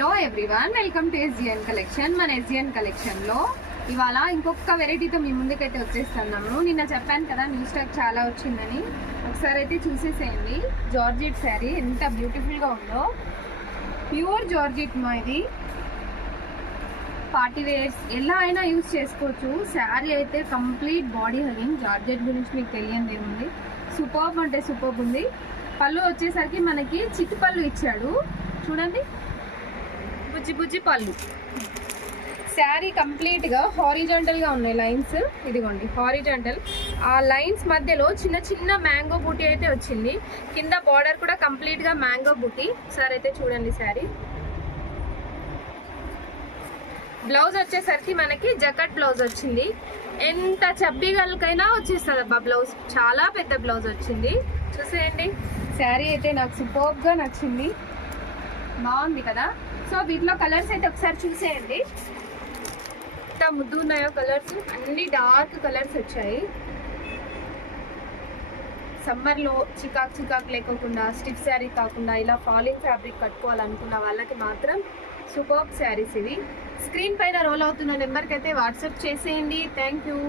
Hello everyone, welcome to ఎస్జిఎన్ collection. మన ఎస్జిఎన్ కలెక్షన్లో ఇవాళ ఇంకొక వెరైటీతో మీ ముందుకైతే వచ్చేస్తున్నాము. నిన్న చెప్పాను కదా న్యూ స్టాక్ చాలా వచ్చిందని, ఒకసారి అయితే చూసేసేయండి. జార్జెట్ శారీ ఎంత బ్యూటిఫుల్గా ఉందో, ప్యూర్ జార్జెట్ మా ఇది. పార్టీ వేర్స్ ఎలా అయినా యూజ్ చేసుకోవచ్చు. శారీ అయితే కంప్లీట్ బాడీ హగింగ్. జార్జెట్ గురించి మీకు తెలియదు ఏముంది, సూపర్బ్ అంటే సూపర్బ్ ఉంది. పళ్ళు వచ్చేసరికి మనకి చిట్టి పళ్ళు ఇచ్చాడు చూడండి, బుజ్జి బుజ్జి పళ్ళు. శారీ కంప్లీట్గా హారిజాంటల్గా ఉన్నాయి లైన్స్, ఇదిగోండి హారిజాంటల్. ఆ లైన్స్ మధ్యలో చిన్న చిన్న మ్యాంగో బూటీ అయితే వచ్చింది. కింద బార్డర్ కూడా కంప్లీట్గా మ్యాంగో బూటీ. ఒకసారి అయితే చూడండి శారీ. బ్లౌజ్ వచ్చేసరికి మనకి జకట్ బ్లౌజ్ వచ్చింది. ఎంత చబ్బీగలకైనా వచ్చేస్తుంది అబ్బా బ్లౌజ్. చాలా పెద్ద బ్లౌజ్ వచ్చింది. చూసేయండి, శారీ అయితే నాకు సూపర్గా నచ్చింది, బాగుంది కదా. సో వీటిలో కలర్స్ అయితే ఒకసారి చూసేయండి, ఎంత ముద్దు ఉన్నాయో కలర్స్. అన్ని డార్క్ కలర్స్ వచ్చాయి. సమ్మర్లో చికాక్ చికాక్ లేకోకుండా, స్టిఫ్ శారీ కాకుండా ఇలా ఫాలింగ్ ఫ్యాబ్రిక్ కట్టుకోవాలనుకున్న వాళ్ళకి మాత్రం సూపర్బ్ శారీస్ ఇవి. స్క్రీన్ పైన రోల్ అవుతున్న నెంబర్కి అయితే వాట్సాప్ చేసేయండి. Thank you.